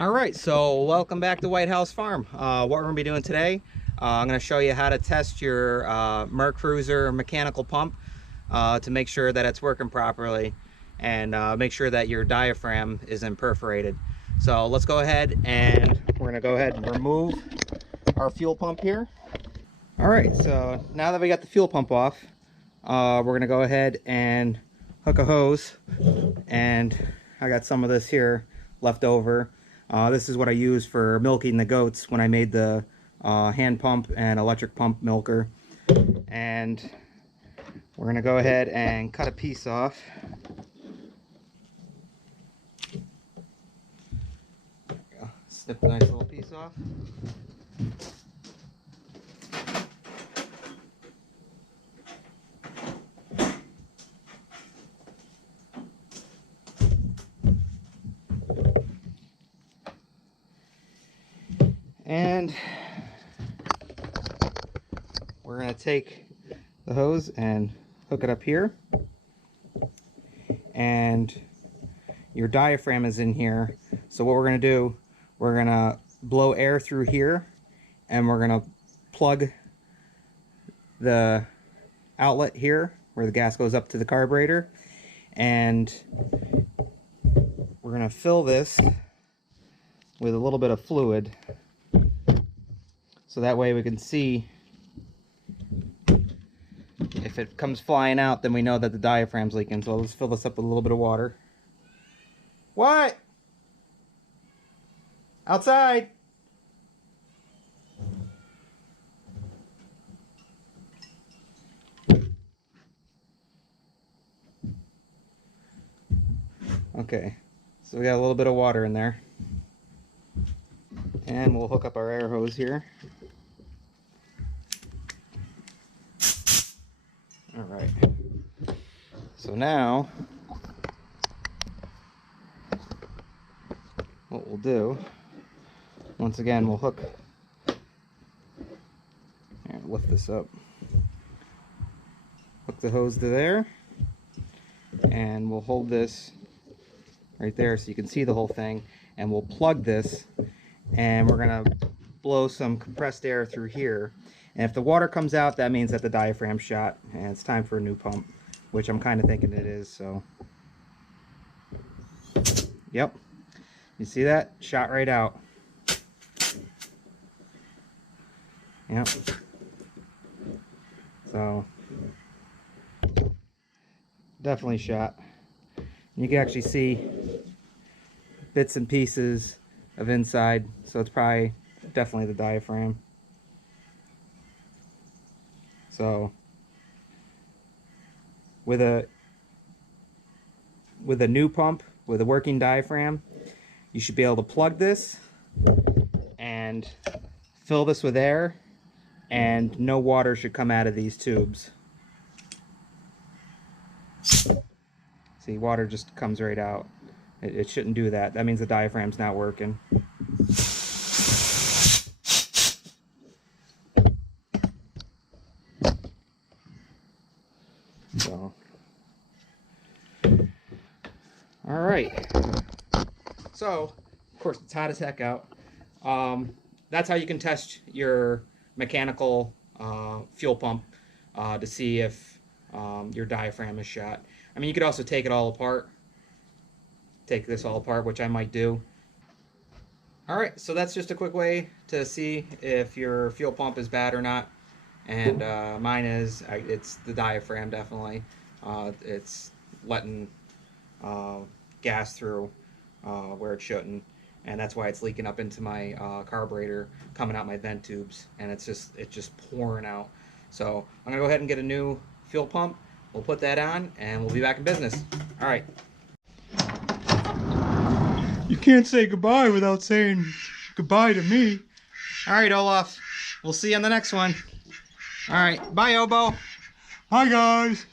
All right, so welcome back to White House Farm. What we're gonna be doing today, I'm gonna show you how to test your Mercruiser mechanical pump to make sure that it's working properly and make sure that your diaphragm isn't perforated. So let's go ahead and we're gonna go ahead and remove our fuel pump here. All right, so now that we got the fuel pump off, we're gonna go ahead and hook a hose, and I got some of this here left over. This is what I use for milking the goats when I made the hand pump and electric pump milker. And we're gonna go ahead and cut a piece off. There we go. Snip a nice little piece off. And we're going to take the hose and hook it up here. And your diaphragm is in here. So what we're going to do, we're going to blow air through here, and we're going to plug the outlet here where the gas goes up to the carburetor. And we're going to fill this with a little bit of fluid, so that way we can see if it comes flying out, then we know that the diaphragm's leaking. So let's fill this up with a little bit of water. What? Outside! Okay, so we got a little bit of water in there. And we'll hook up our air hose here. Alright, so now what we'll do, once again, we'll hook, and lift this up, hook the hose to there, and we'll hold this right there so you can see the whole thing, and we'll plug this, and we're going to blow some compressed air through here. And if the water comes out, that means that the diaphragm's shot and it's time for a new pump, which I'm kind of thinking it is. So yep, you see that? Shot right out. Yep. So definitely shot. You can actually see bits and pieces of inside, so it's probably definitely the diaphragm. So with a new pump with a working diaphragm, you should be able to plug this and fill this with air, and no water should come out of these tubes. See, water just comes right out. It shouldn't do that. That means the diaphragm's not working. So, all right. So, of course, it's hot as heck out. That's how you can test your mechanical fuel pump to see if your diaphragm is shot. I mean, you could also take it all apart. Take this all apart, which I might do. All right, so that's just a quick way to see if your fuel pump is bad or not. And mine is, it's the diaphragm, definitely. It's letting gas through where it shouldn't, and that's why it's leaking up into my carburetor, coming out my vent tubes, and it's just pouring out. So I'm gonna go ahead and get a new fuel pump. We'll put that on, and we'll be back in business. All right. You can't say goodbye without saying goodbye to me. All right, Olaf. We'll see you on the next one. All right. Bye, Obo. Hi, guys.